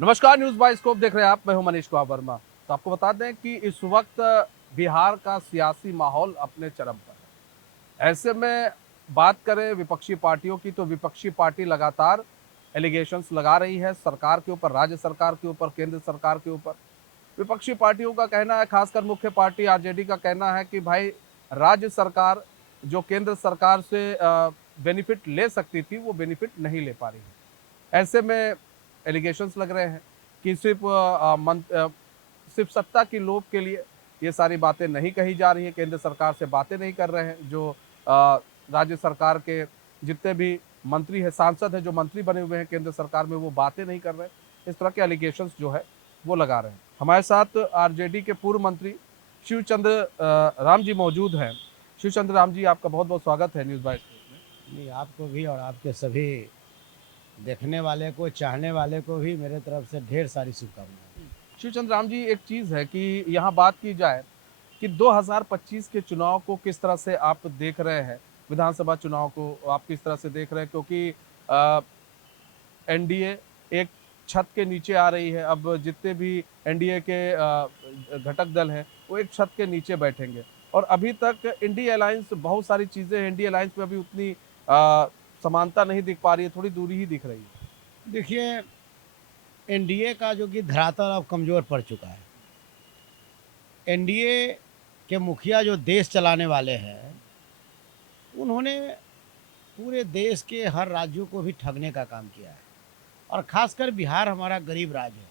नमस्कार, news bye scope देख रहे हैं आप। मैं हूं मनीष कुमार वर्मा। तो आपको बता दें कि इस वक्त बिहार का सियासी माहौल अपने चरम पर है। ऐसे में बात करें विपक्षी पार्टियों की, तो विपक्षी पार्टी लगातार एलिगेशंस लगा रही है सरकार के ऊपर, राज्य सरकार के ऊपर, केंद्र सरकार के ऊपर। विपक्षी पार्टियों का कहना है, खासकर मुख्य पार्टी आरजेडी का कहना है कि भाई राज्य सरकार जो केंद्र सरकार से बेनिफिट ले सकती थी, वो बेनिफिट नहीं ले पा रही है। ऐसे में एलिगेशंस लग रहे हैं कि सिर्फ सत्ता की लोभ के लिए ये सारी बातें नहीं कही जा रही है, केंद्र सरकार से बातें नहीं कर रहे हैं। जो राज्य सरकार के जितने भी मंत्री हैं, सांसद हैं, जो मंत्री बने हुए हैं केंद्र सरकार में, वो बातें नहीं कर रहे हैं। इस तरह के एलिगेशंस जो है वो लगा रहे हैं। हमारे साथ आरजेडी के पूर्व मंत्री शिवचंद्र राम जी मौजूद हैं। शिवचंद्र राम जी, आपका बहुत बहुत स्वागत है न्यूज़ बाय स्कोप में। नहीं, आपको भी और आपके सभी देखने वाले को, चाहने वाले को भी मेरे तरफ से ढेर सारी शुभकामनाएं। शिवचंद्र राम जी, एक चीज़ है कि यहाँ बात की जाए कि 2025 के चुनाव को किस तरह से आप देख रहे हैं, विधानसभा चुनाव को आप किस तरह से देख रहे हैं, क्योंकि एनडीए एक छत के नीचे आ रही है। अब जितने भी एनडीए के घटक दल हैं, वो एक छत के नीचे बैठेंगे। और अभी तक इंडिया अलायंस, बहुत सारी चीज़ें इंडिया अलायंस में अभी उतनी समानता नहीं दिख पा रही है, थोड़ी दूरी ही दिख रही है। देखिए, एनडीए का जो कि धरातल अब कमज़ोर पड़ चुका है। एनडीए के मुखिया जो देश चलाने वाले हैं, उन्होंने पूरे देश के हर राज्यों को भी ठगने का काम किया है, और ख़ासकर बिहार हमारा गरीब राज्य है।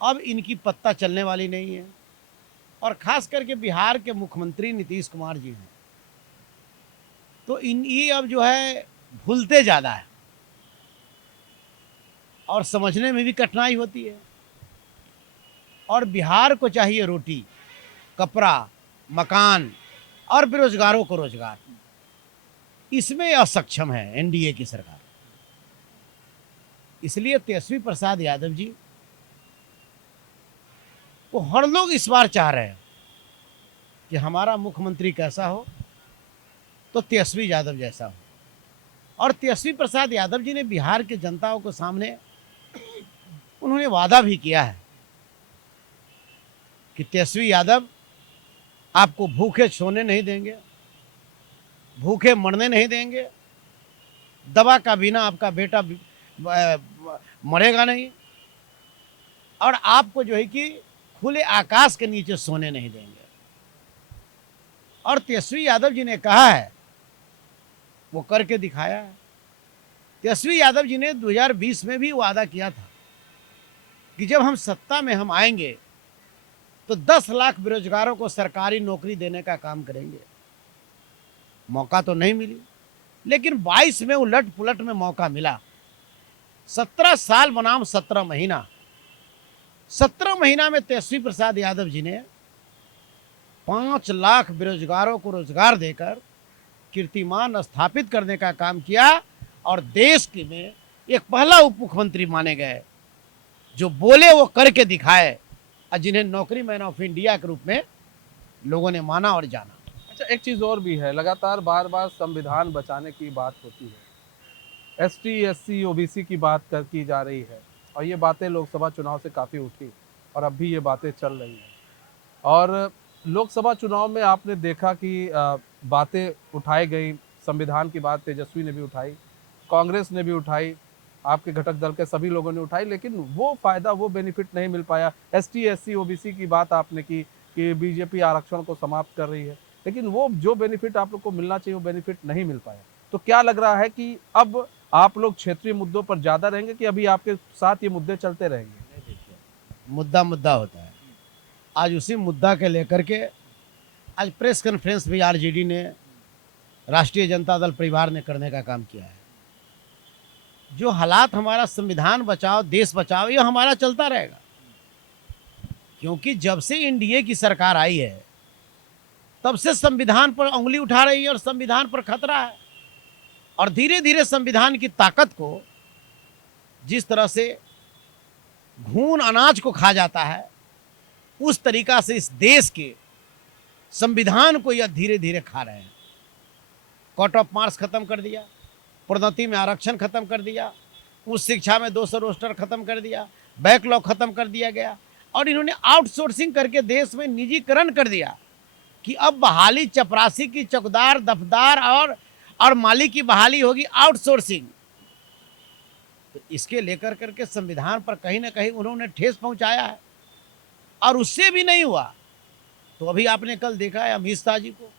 अब इनकी पत्ता चलने वाली नहीं है, और ख़ास करके बिहार के मुख्यमंत्री नीतीश कुमार जी हैं, तो ये अब जो है भूलते ज़्यादा है और समझने में भी कठिनाई होती है। और बिहार को चाहिए रोटी, कपड़ा, मकान और बेरोजगारों को रोजगार। इसमें असक्षम है एनडीए की सरकार। इसलिए तेजस्वी प्रसाद यादव जी को हर लोग इस बार चाह रहे हैं कि हमारा मुख्यमंत्री कैसा हो, तो तेजस्वी यादव जैसा हो। और तेजस्वी प्रसाद यादव जी ने बिहार के जनताओं को सामने उन्होंने वादा भी किया है कि तेजस्वी यादव आपको भूखे सोने नहीं देंगे, भूखे मरने नहीं देंगे, दवा का बिना आपका बेटा मरेगा नहीं, और आपको जो है कि खुले आकाश के नीचे सोने नहीं देंगे। और तेजस्वी यादव जी ने कहा है, वो करके दिखाया है। तेजस्वी यादव जी ने 2020 में भी वादा किया था कि जब हम सत्ता में हम आएंगे तो 10 लाख बेरोजगारों को सरकारी नौकरी देने का काम करेंगे। मौका तो नहीं मिली, लेकिन 22 में उलट पुलट में मौका मिला। 17 साल बनाम 17 महीना, 17 महीना में तेजस्वी प्रसाद यादव जी ने 5 लाख बेरोजगारों को रोजगार देकर कीर्तिमान स्थापित करने का काम किया, और देश के में एक पहला उप मुख्यमंत्री माने गए जो बोले वो करके दिखाए, और जिन्हें नौकरी मैन ऑफ इंडिया के रूप में लोगों ने माना और जाना। अच्छा, एक चीज़ और भी है, लगातार बार बार संविधान बचाने की बात होती है, एसटी एससी ओबीसी की बात की जा रही है, और ये बातें लोकसभा चुनाव से काफ़ी उठी और अब भी ये बातें चल रही हैं। और लोकसभा चुनाव में आपने देखा कि बातें उठाई गई, संविधान की बात तेजस्वी ने भी उठाई, कांग्रेस ने भी उठाई, आपके घटक दल के सभी लोगों ने उठाई, लेकिन वो फ़ायदा, वो बेनिफिट नहीं मिल पाया। एसटी एससी ओबीसी की बात आपने की कि बीजेपी आरक्षण को समाप्त कर रही है, लेकिन वो जो बेनिफिट आप लोग को मिलना चाहिए वो बेनिफिट नहीं मिल पाया। तो क्या लग रहा है कि अब आप लोग क्षेत्रीय मुद्दों पर ज़्यादा रहेंगे कि अभी आपके साथ ये मुद्दे चलते रहेंगे? देखिए, मुद्दा मुद्दा होता है। आज उसी मुद्दा के लेकर के आज प्रेस कॉन्फ्रेंस भी आरजेडी ने, राष्ट्रीय जनता दल परिवार ने करने का काम किया है। जो हालात हमारा संविधान बचाओ देश बचाओ, ये हमारा चलता रहेगा, क्योंकि जब से एनडीए की सरकार आई है तब से संविधान पर उंगली उठा रही है और संविधान पर खतरा है। और धीरे धीरे संविधान की ताकत को, जिस तरह से घून अनाज को खा जाता है, उस तरीका से इस देश के संविधान को यह धीरे धीरे खा रहे हैं। कोर्ट ऑफ मार्क्स खत्म कर दिया, प्रोन्नति में आरक्षण खत्म कर दिया, उच्च शिक्षा में 200 रोस्टर खत्म कर दिया, बैकलॉग खत्म कर दिया गया, और इन्होंने आउटसोर्सिंग करके देश में निजीकरण कर दिया कि अब बहाली चपरासी की, चौकीदार, दफदार और माली की बहाली होगी आउटसोर्सिंग। तो इसके लेकर करके संविधान पर कहीं ना कहीं उन्होंने ठेस पहुंचाया है, और उससे भी नहीं हुआ तो अभी आपने कल देखा है अमित शाह जी को।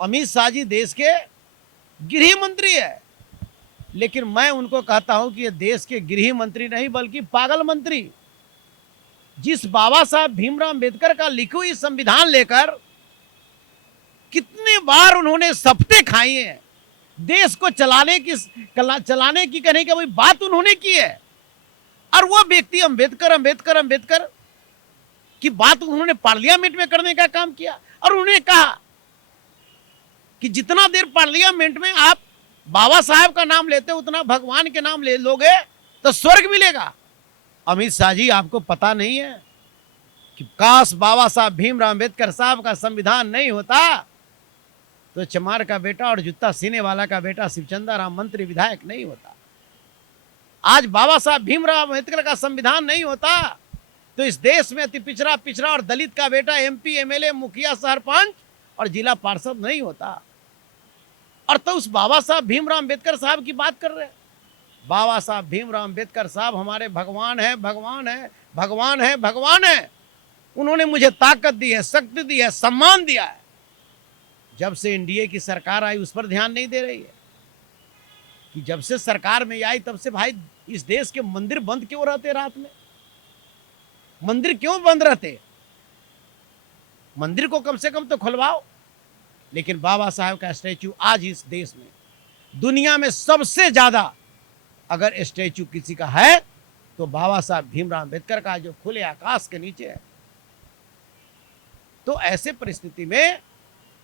अमित शाह जी देश के गृह मंत्री है, लेकिन मैं उनको कहता हूं कि ये देश के गृह मंत्री नहीं बल्कि पागल मंत्री। जिस बाबा साहब भीमराव अम्बेडकर का लिखी हुई संविधान लेकर कितने बार उन्होंने शपथें खाई हैं, देश को चलाने की कहने की बात उन्होंने की है, और वो व्यक्ति अंबेडकर की बात उन्होंने पार्लियामेंट में करने का काम किया। और उन्होंने कहा कि जितना देर पार्लियामेंट में आप बाबा साहब का नाम लेते उतना भगवान के नाम ले लोगे तो स्वर्ग मिलेगा। अमित शाह जी, आपको पता नहीं है कि काश बाबा साहब भीमराव अम्बेडकर साहब का संविधान नहीं होता तो चमार का बेटा और जूता सीने वाला का बेटा शिवचंद्र राम मंत्री विधायक नहीं होता। आज बाबा साहब भीमराव अम्बेडकर का संविधान नहीं होता तो इस देश में अति पिछड़ा और दलित का बेटा MP MLA मुखिया सरपंच और जिला पार्षद नहीं होता। और तो उस बाबा साहब भीमराव अम्बेडकर साहब की बात कर रहे हैं। बाबा साहब भीमराव अम्बेडकर साहब हमारे भगवान है, भगवान है, भगवान है, भगवान है। उन्होंने मुझे ताकत दी है, शक्ति दी है, सम्मान दिया है। जब से NDA की सरकार आई उस पर ध्यान नहीं दे रही है कि जब से सरकार में आई तब से भाई इस देश के मंदिर बंद क्यों रहते? रात में मंदिर क्यों बंद रहते? मंदिर को कम से कम तो खुलवाओ। लेकिन बाबा साहब का स्टैचू आज इस देश में, दुनिया में सबसे ज्यादा अगर स्टैचू किसी का है तो बाबा साहब भीमराव अम्बेडकर का, जो खुले आकाश के नीचे है। तो ऐसे परिस्थिति में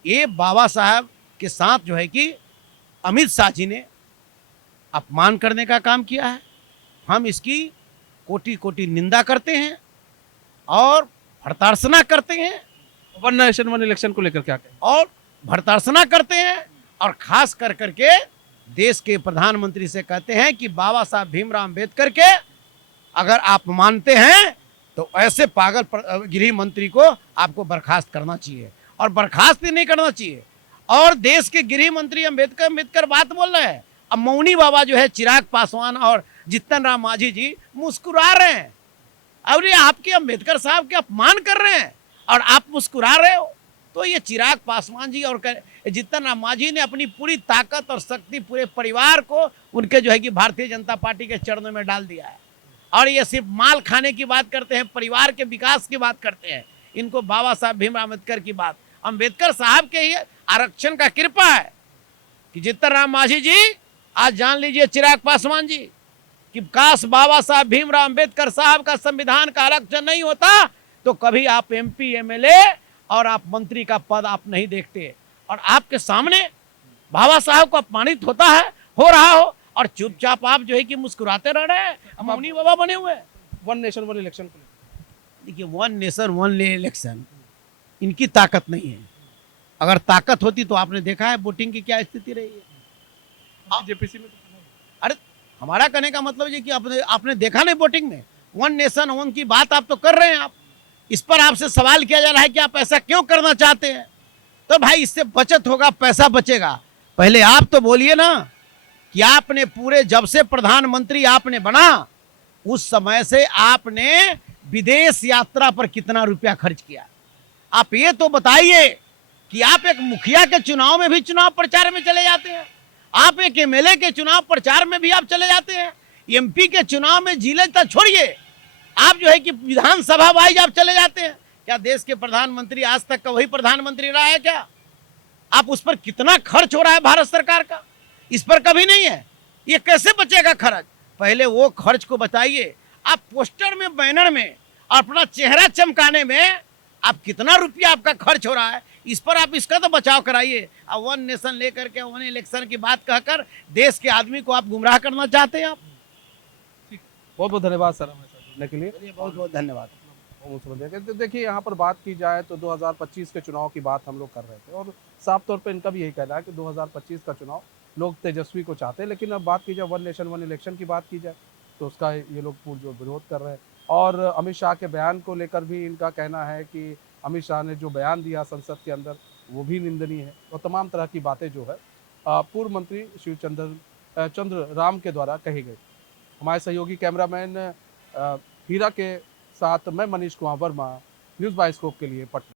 ये बाबा साहब के साथ जो है कि अमित शाह जी ने अपमान करने का काम किया है। हम इसकी कोटि कोटि निंदा करते हैं और भर्त्सना करते हैं। वन नेशन वन इलेक्शन को लेकर क्या कहें? और भर्त्सना करते हैं और खास कर करके देश के प्रधानमंत्री से कहते हैं कि बाबा साहब भीमराव अम्बेडकर के अगर आप मानते हैं तो ऐसे पागल गृह मंत्री को आपको बर्खास्त करना चाहिए, और बर्खास्त ही नहीं करना चाहिए। और देश के गृह मंत्री अम्बेडकर बात बोल रहे हैं। अब मौनी बाबा जो है चिराग पासवान और जीतन राम मांझी जी मुस्कुरा रहे हैं, और ये आपके अम्बेडकर साहब के अपमान कर रहे हैं और आप मुस्कुरा रहे हो। तो ये चिराग पासवान जी और जीतन राम मांझी ने अपनी पूरी ताकत और शक्ति पूरे परिवार को उनके जो है कि भारतीय जनता पार्टी के चरणों में डाल दिया है। और ये सिर्फ माल खाने की बात करते हैं, परिवार के विकास की बात करते हैं। इनको बाबा साहब भीमराव अम्बेडकर की बात, अम्बेडकर साहब के ही आरक्षण का कृपा है कि जीतन राम मांझी जी आज जान लीजिए, चिराग पासवान जी, कि काश बाबा साहब भीमराव अम्बेडकर साहब का संविधान का आरक्षण नहीं होता तो कभी आप MP MLA और आप मंत्री का पद आप नहीं देखते। और आपके सामने बाबा साहब को अपमानित हो रहा हो और चुपचाप आप जो है कि मुस्कुराते रह रहे हैं, मौनी बाबा बने हुए। वन नेशन वन इलेक्शन को लेकर देखिए, वन नेशन वन इलेक्शन इनकी ताकत नहीं है। अगर ताकत होती तो आपने देखा है वोटिंग की क्या स्थिति रही है। JPC में अरे हमारा कहने का मतलब ये कि आपने देखा नहीं वोटिंग में। वन नेशन वन की बात आप तो कर रहे हैं। आप इस पर आपसे सवाल किया जा रहा है कि आप ऐसा क्यों करना चाहते हैं। तो भाई इससे बचत होगा, पैसा बचेगा। पहले आप तो बोलिए ना कि आपने पूरे जब से प्रधानमंत्री आपने बना उस समय से आपने विदेश यात्रा पर कितना रुपया खर्च किया। आप ये तो बताइए कि आप एक मुखिया के चुनाव में भी चुनाव प्रचार में चले जाते हैं, आप एक MLA के चुनाव प्रचार में भी आप चले जाते हैं, MP के चुनाव में जिले तक छोड़िए, आप जो है कि विधानसभा वाइज आप चले जाते हैं। क्या देश के प्रधानमंत्री आज तक का वही प्रधानमंत्री रहा है क्या? आप उस पर कितना खर्च हो रहा है भारत सरकार का, इस पर कभी नहीं है। ये कैसे बचेगा खर्च? पहले वो खर्च को बताइए। आप पोस्टर में, बैनर में और अपना चेहरा चमकाने में आप कितना रुपया आपका खर्च हो रहा है, इस पर आप इसका तो बचाव कराइए। अब वन नेशन लेकर के वन इलेक्शन की बात कहकर देश के आदमी को आप गुमराह करना चाहते हैं। आप बहुत बहुत धन्यवाद सर हमारे साथ जुड़ने के लिए। बहुत बहुत धन्यवाद। तो देखिए, यहाँ पर बात की जाए तो 2025 के चुनाव की बात हम लोग कर रहे थे और साफ तौर पे इनका भी यही कहना है कि 2025 का चुनाव लोग तेजस्वी को चाहते हैं, लेकिन अब बात की जाए वन नेशन वन इलेक्शन की बात की जाए तो उसका ये लोग पुरजोर विरोध कर रहे हैं। और अमित शाह के बयान को लेकर भी इनका कहना है कि अमित शाह ने जो बयान दिया संसद के अंदर वो भी निंदनीय है, और तमाम तरह की बातें जो है पूर्व मंत्री चंद्र राम के द्वारा कही गई। हमारे सहयोगी कैमरामैन हीरा के साथ मैं मनीष कुमार वर्मा, न्यूज़ बाइस्कोप के लिए पटना।